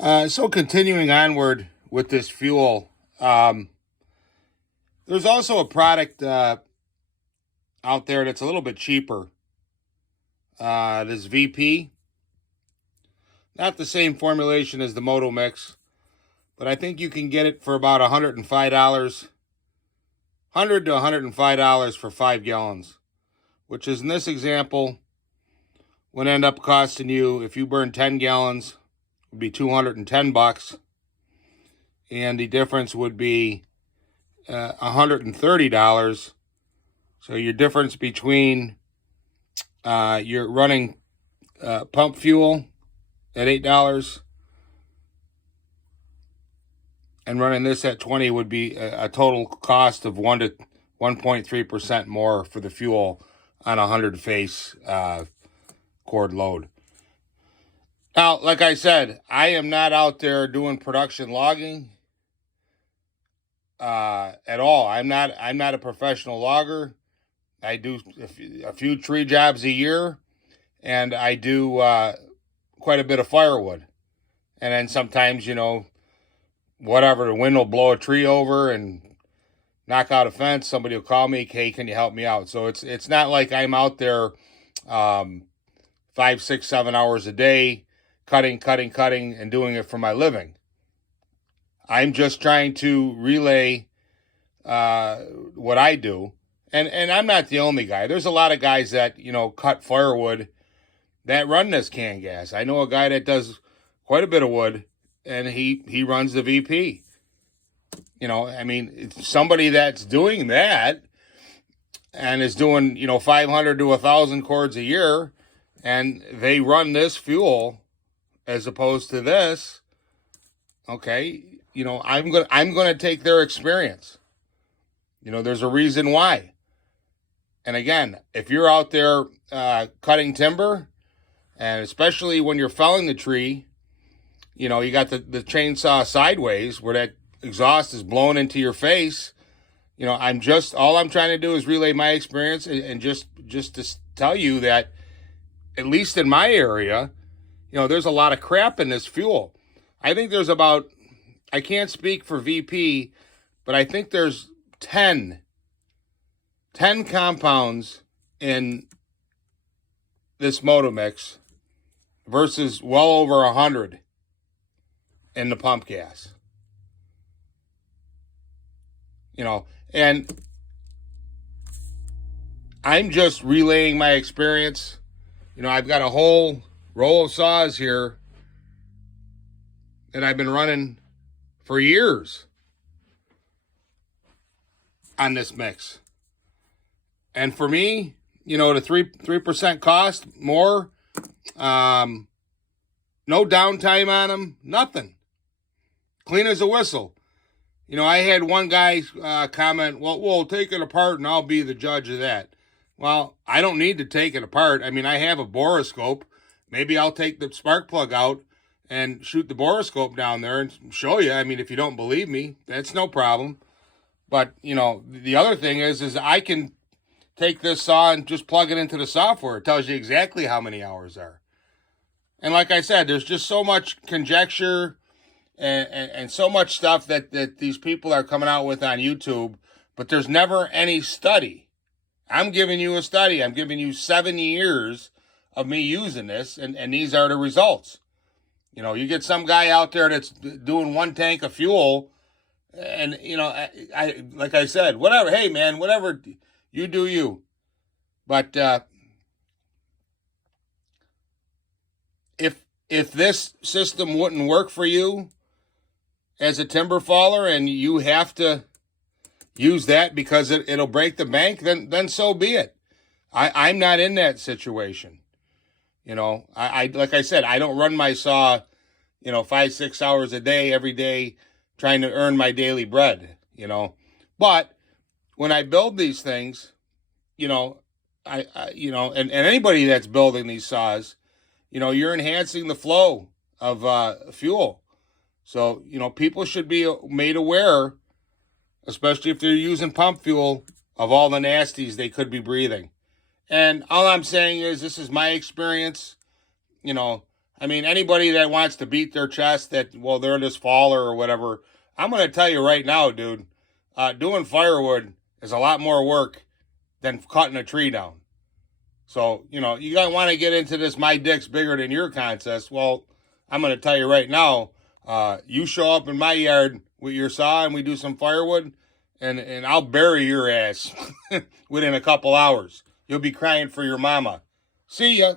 So continuing onward with this fuel, there's also a product out there that's a little bit cheaper. This VP, not the same formulation as the Moto Mix, but I think you can get it for about $105, $100 to $105 for 5 gallons, which is in this example would end up costing you, if you burn 10 gallons, would be $210, and the difference would be $130. So your difference between you're running pump fuel at $8 and running this at 20 would be a total cost of 1 to 1.3% more for the fuel on a 100 face cord load. Now, like I said, I am not out there doing production logging at all. I'm not a professional logger. I do a few tree jobs a year, and I do quite a bit of firewood. And then sometimes, whatever, the wind will blow a tree over and knock out a fence. Somebody will call me, hey, can you help me out? So it's not like I'm out there 5, 6, 7 hours a day cutting, and doing it for my living. I'm just trying to relay what I do. And I'm not the only guy. There's a lot of guys that, cut firewood that run this can gas. I know a guy that does quite a bit of wood, and he runs the VP. It's somebody that's doing that and is doing, 500 to 1,000 cords a year, and they run this fuel as opposed to this. Okay, I'm gonna take their experience. There's a reason why. And again, if you're out there cutting timber, and especially when you're felling the tree, you got the chainsaw sideways where that exhaust is blowing into your face. All I'm trying to do is relay my experience and just to tell you that, at least in my area, there's a lot of crap in this fuel. I think there's I can't speak for VP, but I think there's 10 compounds in this Moto Mix versus well over 100 in the pump gas. And I'm just relaying my experience. I've got a whole roll of saws here that I've been running for years on this mix. And for me, the 3% cost more, no downtime on them, nothing. Clean as a whistle. I had one guy comment, well, we'll take it apart and I'll be the judge of that. Well, I don't need to take it apart. I have a borescope. Maybe I'll take the spark plug out and shoot the borescope down there and show you. If you don't believe me, that's no problem. But, the other thing is I can take this saw and just plug it into the software. It tells you exactly how many hours are. And like I said, there's just so much conjecture and so much stuff that these people are coming out with on YouTube, but there's never any study. I'm giving you a study. I'm giving you 7 years of me using this, and these are the results. You get some guy out there that's doing 1 tank of fuel, and, I like I said, whatever. Hey, man, whatever, you do you. But if this system wouldn't work for you as a timber faller and you have to use that because it'll break the bank, then so be it. I'm not in that situation. I like I said, I don't run my saw, 5, 6 hours a day, every day, trying to earn my daily bread, But when I build these things, and anybody that's building these saws, you're enhancing the flow of fuel. So, people should be made aware, especially if they're using pump fuel, of all the nasties they could be breathing. And all I'm saying is, this is my experience. I mean, anybody that wants to beat their chest that, well, they're this faller or whatever, I'm going to tell you right now, dude, doing firewood is a lot more work than cutting a tree down. So, you know, you don't want to get into this my dick's bigger than your contest. Well, I'm going to tell you right now, you show up in my yard with your saw and we do some firewood, and I'll bury your ass within a couple hours. You'll be crying for your mama. See ya.